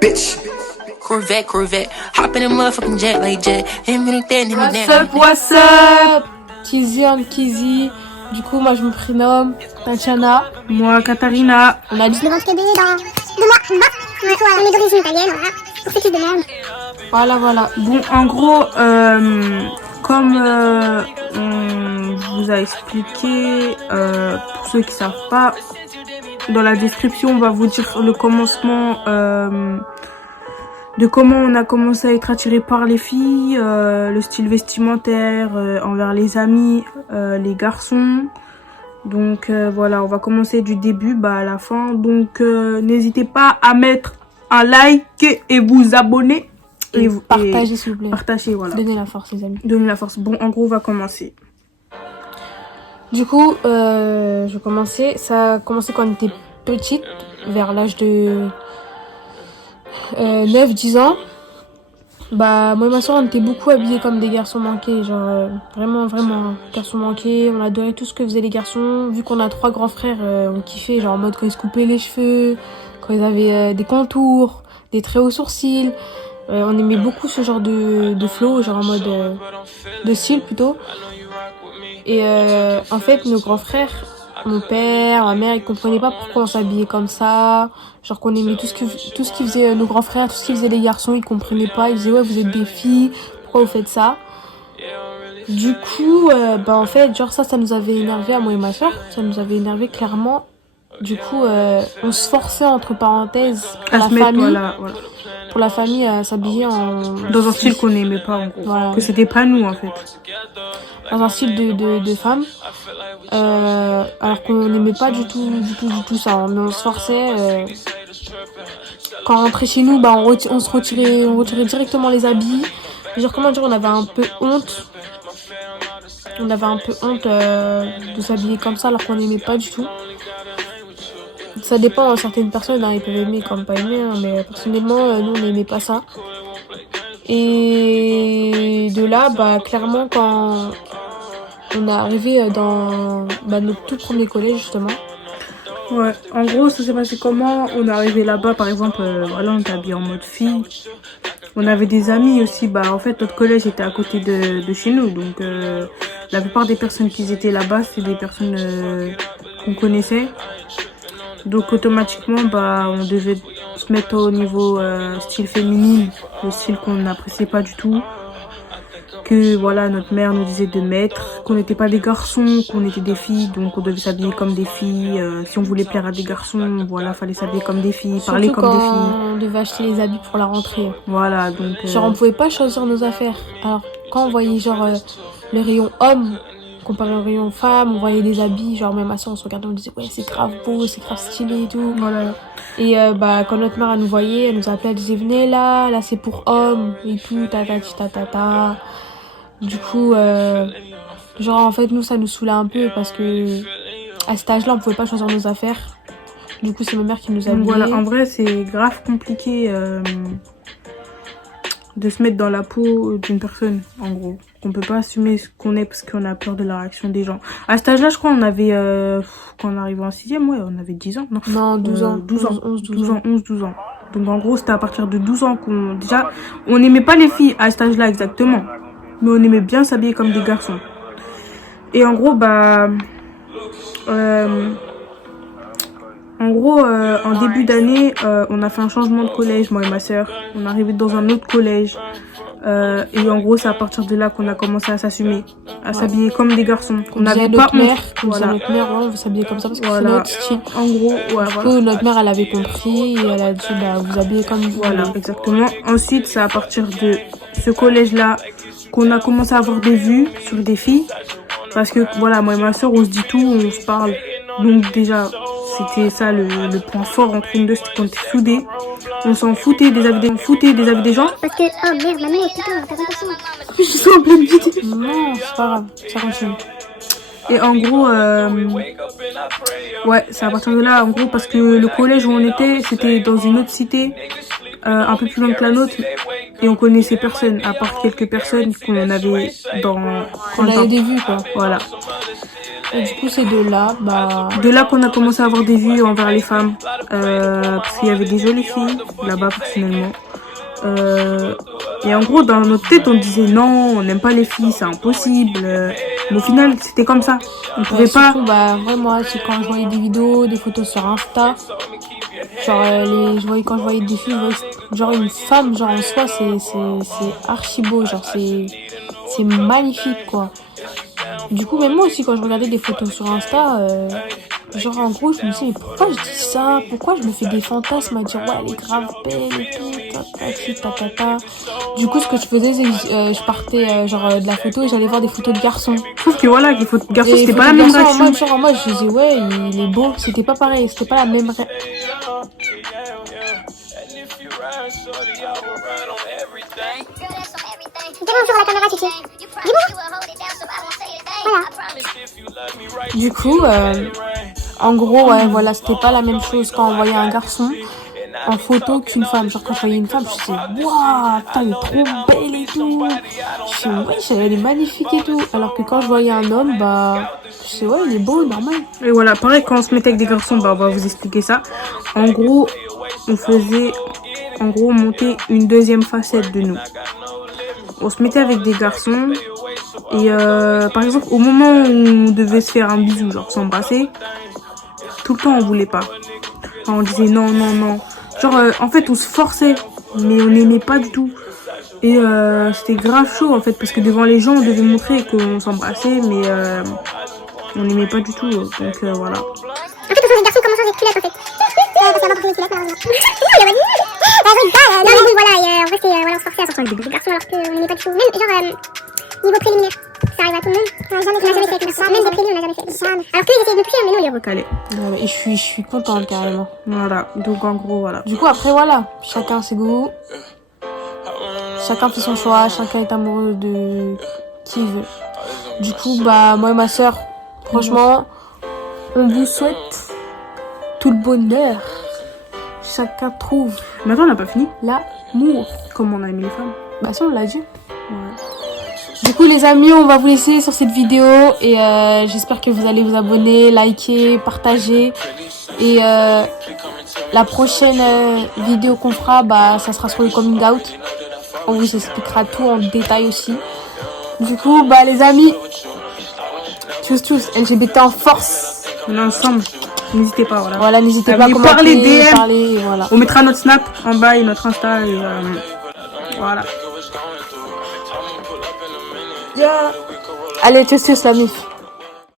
bitch. Corvette, hop in a motherfucking jet like jet. What's up? Kizzy on Kizzy. Du coup, moi je me prénomme Tatiana. Moi, Katharina. On a dit Je demande que des dents. On est d'origine italienne, voilà. Pour ceux qui se demandent. Voilà. Bon, en gros, comme on vous a expliqué, pour ceux qui savent pas, dans la description, on va vous dire le commencement de comment on a commencé à être attiré par les filles, le style vestimentaire envers les amis, les garçons. Donc voilà, on va commencer du début à la fin. Donc n'hésitez pas à mettre un like et vous abonner. Et vous partagez s'il vous plaît. Partagez, voilà. Donnez la force les amis. Donnez la force. Bon, en gros, on va commencer. Du coup, je vais commencer. Ça a commencé quand on était petite, vers l'âge de 9-10 ans. Moi et ma soeur, on était beaucoup habillés comme des garçons manqués. Genre, vraiment, garçons manqués. On adorait tout ce que faisaient les garçons. Vu qu'on a 3 grands frères, on kiffait. Genre, en mode quand ils se coupaient les cheveux, quand ils avaient des contours, des traits aux sourcils. On aimait beaucoup ce genre de flow, genre en mode de style plutôt. Et en fait, nos grands frères, mon père, ma mère, ils comprenaient pas pourquoi on s'habillait comme ça. Genre qu'on aimait tout ce qu'ils faisaient nos grands frères, tout ce qu'ils faisaient les garçons, ils comprenaient pas. Ils disaient ouais, vous êtes des filles, pourquoi vous faites ça? Du coup, en fait, genre ça nous avait énervé à moi et ma soeur. Ça nous avait énervé clairement. Du coup, on se forçait entre parenthèses pour la famille. Voilà. Pour la famille à s'habiller dans un style qu'on n'aimait pas, en gros. Voilà. Que c'était pas nous, en fait. Dans un style de femme. Alors qu'on n'aimait pas du tout ça. Mais on se forçait. Quand on rentrait chez nous, on retirait directement les habits. Genre, comment dire, on avait un peu honte. On avait un peu honte de s'habiller comme ça alors qu'on n'aimait pas du tout. Ça dépend, certaines personnes, ils peuvent aimer comme pas aimer, mais personnellement, nous, on n'aimait pas ça. Et de là, clairement, quand on est arrivé dans notre tout premier collège, justement. Ouais, en gros, ça s'est passé comment? On est arrivé là-bas, par exemple, on était habillé en mode fille. On avait des amis aussi, en fait, notre collège était à côté de chez nous. Donc, la plupart des personnes qui étaient là-bas, c'était des personnes qu'on connaissait. Donc automatiquement on devait se mettre au niveau style féminine, le style qu'on n'appréciait pas du tout, que voilà notre mère nous disait de mettre, qu'on n'était pas des garçons, qu'on était des filles, donc on devait s'habiller comme des filles. Si on voulait plaire à des garçons, voilà, fallait s'habiller comme des filles, parler comme des filles. On devait acheter les habits pour la rentrée. Voilà, donc genre on pouvait pas choisir nos affaires. Alors quand on voyait genre le rayon homme comparé au rayon femme, on voyait des habits, genre même à ça on se regardait, on disait ouais c'est grave beau, c'est grave stylé et tout. Voilà. Et quand notre mère elle nous voyait, elle nous appelait, elle disait venez là c'est pour hommes et tout, ta. Du coup, genre en fait nous ça nous saoulait un peu parce que à cet âge-là on pouvait pas choisir nos affaires. Du coup c'est ma mère qui nous habillait. Voilà, en vrai c'est grave compliqué de se mettre dans la peau d'une personne, en gros. On peut pas assumer ce qu'on est parce qu'on a peur de la réaction des gens. À cet âge-là, je crois, on avait, quand on arrivait en 6ème, on avait 10 ans, non? Non, 12 ans. 12 ans. Donc en gros, c'était à partir de 12 ans déjà, on n'aimait pas les filles à cet âge-là exactement. Mais on aimait bien s'habiller comme des garçons. Et en gros, en début d'année, on a fait un changement de collège, moi et ma soeur. On est arrivé dans un autre collège. Et en gros, c'est à partir de là qu'on a commencé à s'assumer, à s'habiller comme des garçons. On n'avait pas honte. Notre mère, on veut s'habiller comme ça parce que c'est notre style. En gros, Du coup, notre mère, elle avait compris et elle a dit, vous habillez comme vous. Voilà, exactement. Ensuite, c'est à partir de ce collège-là qu'on a commencé à avoir des vues sur des filles. Parce que, voilà, moi et ma soeur, on se dit tout, on se parle. Donc déjà, c'était ça le point fort entre nous deux, c'était qu'on était soudés. On s'en foutait des avis des gens. Parce que, oh merde, maman est plutôt, t'as pas compris. Je suis en pleine vidéo. Non, c'est pas grave, ça continue. Et en gros, ouais, c'est à partir de là, en gros, parce que le collège où on était, c'était dans une autre cité, un peu plus loin que la nôtre, et on connaissait personne, à part quelques personnes qu'on avait on avait des vues, quoi. Voilà. Et du coup, c'est de là, bah... De là qu'on a commencé à avoir des vues envers les femmes. Parce qu'il y avait des jolies filles là-bas, personnellement. Et en gros, dans notre tête, on disait non, on n'aime pas les filles, c'est impossible. Mais au final, c'était comme ça. On pouvait Ouais, pas. surtout, bah, vraiment, c'est quand je voyais des vidéos, des photos sur Insta. Genre, quand je voyais des filles, je voyais, genre, une femme, genre, en soi, c'est archi beau. Genre, c'est magnifique, quoi. Du coup, même moi aussi, quand je regardais des photos sur Insta, genre, en gros, je me disais, mais pourquoi je dis ça? Pourquoi je me fais des fantasmes à dire, ouais, elle est grave belle et tout, ta. Du coup, ce que je faisais, c'est que je partais, de la photo et j'allais voir des photos de garçons. Sauf que voilà, les garçons, Et c'était photos pas la de même garçons réaction. en mode, je disais, ouais, il est beau. C'était pas pareil, c'était pas la même Dis bonjour à la caméra, Titi. Dis bonjour. Voilà. Du coup, en gros, ouais, voilà, c'était pas la même chose quand on voyait un garçon en photo qu'une femme. Genre, quand je voyais une femme, je disais, waouh, putain, elle est trop belle et tout. Je disais, ouais, elle est magnifique et tout. Alors que quand je voyais un homme, bah, je disais, ouais, il est beau, normal. Et voilà, pareil, quand on se mettait avec des garçons, bah, on va vous expliquer ça. En gros, on faisait, monter une deuxième facette de nous. On se mettait avec des garçons. Et par exemple, au moment où on devait se faire un bisou, genre s'embrasser, tout le temps on voulait pas. Enfin, on disait non. Genre, en fait, on se forçait, mais on n'aimait pas du tout. Et c'était grave chaud en fait, parce que devant les gens, on devait montrer qu'on s'embrassait, mais on n'aimait pas du tout. Donc voilà. En fait, on change de garçon comme on change de culotte en fait. Parce qu'avant, on changeait de culotte, malheureusement. Il a pas dit. Bah oui, non, mais oui, voilà, et, en vrai, c'est, voilà, on se forçait à sortir avec des garçons alors qu'on n'aimait pas du tout. Même, genre, niveau préliminaire, ça arrive à tout le monde. On n'a jamais fait avec des garçons. Même des préliminaires, on n'a jamais fait. Jamais. Alors qu'ils essayaient de plus, mais nous, on les Recalé. Ouais, et je suis contente, carrément. Voilà, donc en gros, voilà. Du coup, après, voilà, chacun ses goûts. Chacun fait son choix, chacun est amoureux de qui il veut. Du coup, bah, moi et ma soeur, franchement, on vous souhaite tout le bonheur. Chacun trouve Mais attends, on n'a pas fini. l'amour. Comme on a aimé les femmes. Bah, ça, on l'a dit. Ouais. Du coup, les amis, on va vous laisser sur cette vidéo. Et j'espère que vous allez vous abonner, liker, partager. Et la prochaine vidéo qu'on fera, bah, ça sera sur le coming out. On vous expliquera tout en détail aussi. Du coup, bah, les amis, tchuss, LGBT en force. On est ensemble. N'hésitez pas, voilà. Voilà, n'hésitez pas à Venez commenter, DM. parler, voilà. On mettra notre snap en bas et notre Insta et voilà. Allez, tchuss, la mif.